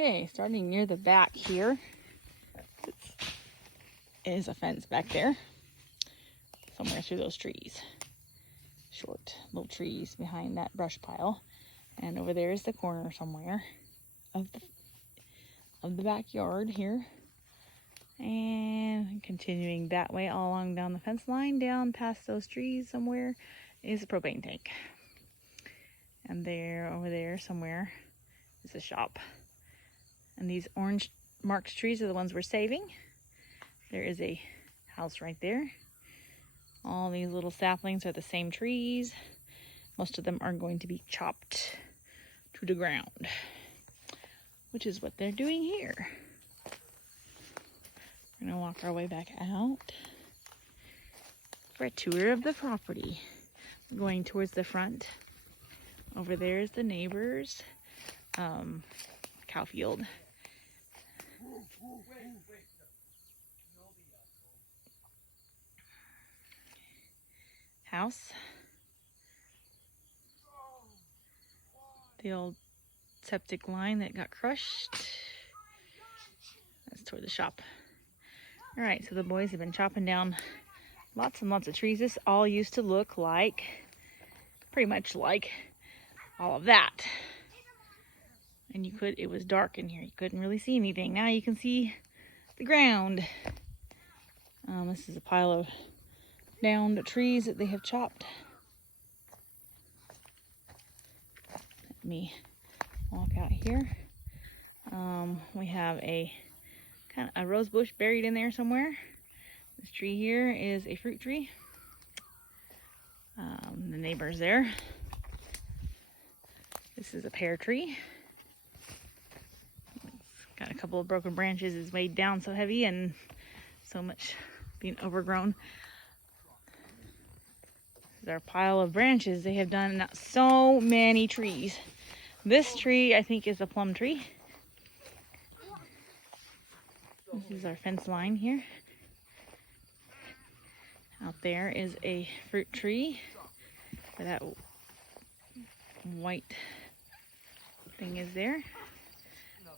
Okay, starting near the back here is a fence back there, somewhere through those trees. Short little trees behind that brush pile. And over there is the corner somewhere of the backyard here. And continuing that way all along down the fence line, down past those trees somewhere is a propane tank. And there, over there somewhere, is a shop. And these orange marked trees are the ones we're saving. There is a house right there. All these little saplings are the same trees. Most of them are going to be chopped to the ground, which is what they're doing here. We're gonna walk our way back out for a tour of the property. Going towards the front. Over there is the neighbor's cow field. House. The old septic line that got crushed. That's toward the shop. All right, so the boys have been chopping down lots and lots of trees. This all used to look like, pretty much like all of that. And it was dark in here. You couldn't really see anything. Now you can see the ground. This is a pile of downed trees that they have chopped. Let me walk out here. We have a kind of a rose bush buried in there somewhere. This tree here is a fruit tree. The neighbor's there. This is a pear tree. It's got a couple of broken branches. It's weighed down so heavy and so much being overgrown. This is our pile of branches. They have done so many trees. This tree, I think, is a plum tree. This is our fence line here. Out there is a fruit tree. Where that white thing is there.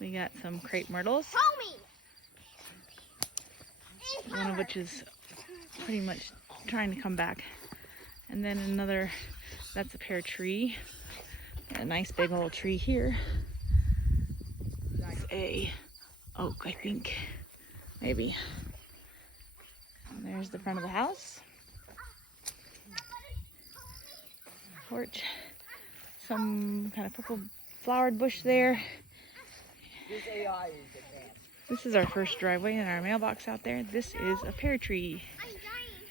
We got some crepe myrtles. One of which is pretty much trying to come back. And then another, that's a pear tree. A nice big old tree here. It's a oak, I think. Maybe. And there's the front of the house. Porch. Some kind of purple flowered bush there. This is our first driveway and our mailbox out there. This is a pear tree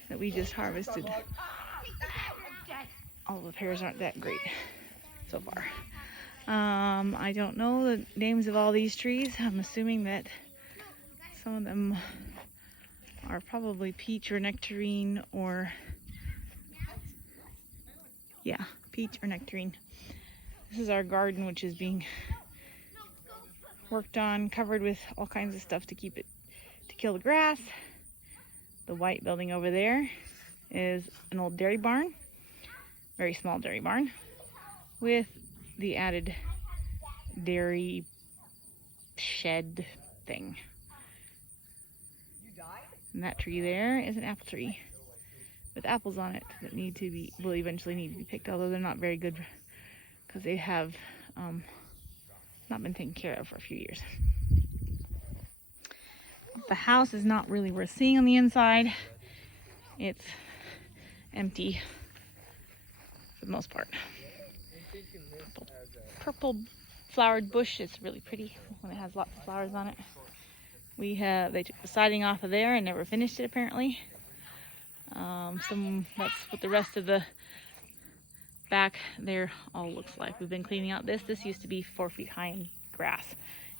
that we just harvested. All the pears aren't that great so far. I don't know the names of all these trees. I'm assuming that some of them are probably peach or nectarine or, yeah, peach or nectarine. This is our garden, which is being worked on, covered with all kinds of stuff to kill the grass. The white building over there is an old dairy barn, very small dairy barn, with the added dairy shed thing. And that tree there is an apple tree with apples on it that will eventually need to be picked, although they're not very good because they have not been taken care of for a few years. The house is not really worth seeing on the inside. It's empty for the most part. Purple flowered bush. It's really pretty when it has lots of flowers on it. They took the siding off of there and never finished it apparently. That's what the rest of the back there all looks like. We've been cleaning out this. This used to be 4 feet high in grass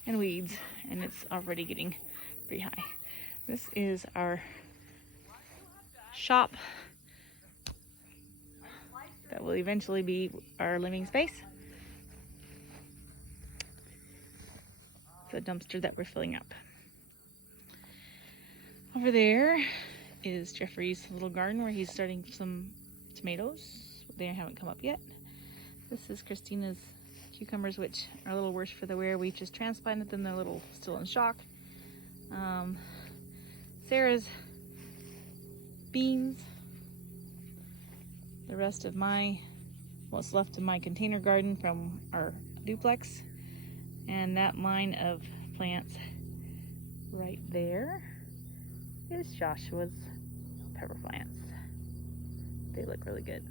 and weeds, and it's already getting pretty high. This is our shop that will eventually be our living space. It's a dumpster that we're filling up. Over there is Jeffrey's little garden where he's starting some tomatoes. They haven't come up yet. This is Christina's cucumbers, which are a little worse for the wear. We just transplanted them. They're a little still in shock. Sarah's beans. The rest of what's left of my container garden from our duplex. And that line of plants right there is Joshua's pepper plants. They look really good.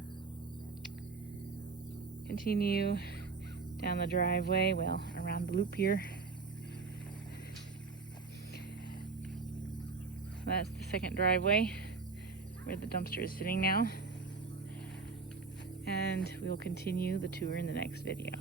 Continue down the driveway, well, around the loop here. That's the second driveway where the dumpster is sitting now. And we'll continue the tour in the next video.